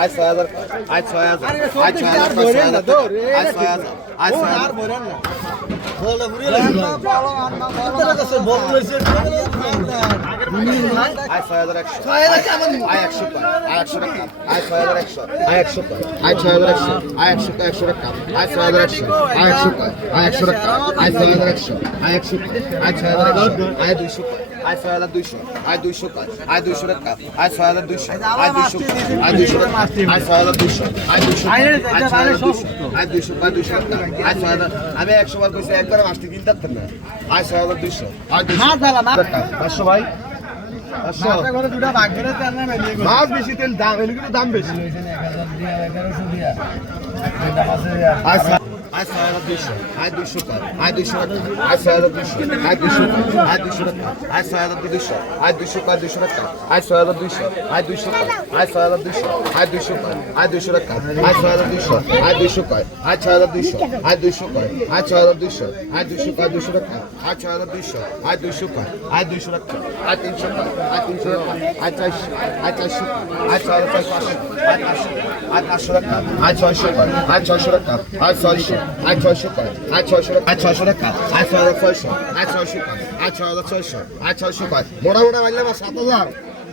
ছয় হাজার আয় ছয় হাজার আয় ছয় হাজার আমি একশো বার কইছি একবারে মাসটি দিন থাকতেন না। আয় ছয় হাজার দুইশো। পাঁচশো ভাই। মাছ বেশি তেল দাম এগুলো দাম বেশি। আচ্ছা। আয় ছয় হাজার দুইশো আয় দুইশো পাঁচ আয় দুইশো টাকা আয় ছয় হাজার দুইশো আয় দুইশো পাঁচ আয় দুইশো টাকা আয় ছয় হাজার দুইশো আয় দুইশো পাঁচ দুইশো টাকা আয় ছয় হাজার দুইশো আয় দুইশো পাঁচ আয় ছয় হাজার দুইশো আয় দুইশো পাঁচ আয় দুইশো টাকা আয় ছয় হাজার দুইশো আয় দুইশো পাঁচ আয় ছয় হাজার দুইশো আয় দুইশো পাঁচ আয় ছয় হাজার দুইশো আয় দুইশো পাঁচ দুইশো টাকা আয় ছয় হাজার দুইশো আয় দুইশো পাঁচ আয় দুইশো টাকা আয় তিনশো পাঁচ আয় তিনশো টাকা আয় চারশো আয় চারশো আয় ছয় হাজার পাঁচশো আয় পাঁচশো আয় পাঁচশো টাকা আয় ছয়শো পাঁচ আয় ছয়শো টাকা আয় ছয়শো আয় ছয়শো পাঁচ আয় ছয়শো আয় ছয়শো টাকা আয় ছয় হাজার ছয়শো আয় ছয়শো পাঁচ আয় ছয় হাজার ছয়শো আয় ছয়শো পাঁচ মোটা মোটা বাজলে আমার সাত হাজার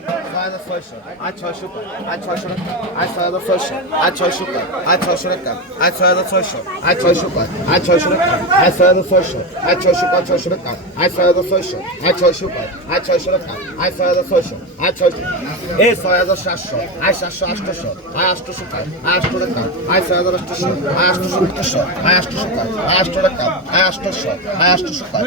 ছয় হাজার ছয়শো আয় ছয়শো আয় ছয়শো টাকা আয় ছয় হাজার ছয়শো আয় ছয়শো পাঁচ আয় ছয়শো টাকা আয় ছয় হাজার ছয়শো আয় ছয়শো পাঁচ আয় ছয়শো টাকা আয় ছয় হাজার ছয়শো আয় ছয়শো পাঁচ ছয়শো টাকা আয় ছয় হাজার ছয়শো আয় ছয়শো পাঁচ আয় ছয়শো টাকা আয় ছয় হাজার ছয়শো আয় ছয়শো এই ছয় হাজার সাতশো আয় সাতশো আটশোশো আয় আটশোশো পাঁচ আয় আটশো টাকা আয় ছয় হাজার আটশোশো আয় আটশোশো আটশোশো আয় আটশোশো পাঁচ আয় আটশো টাকা আয় আটশোশো আয় আটশোশো পাঁচ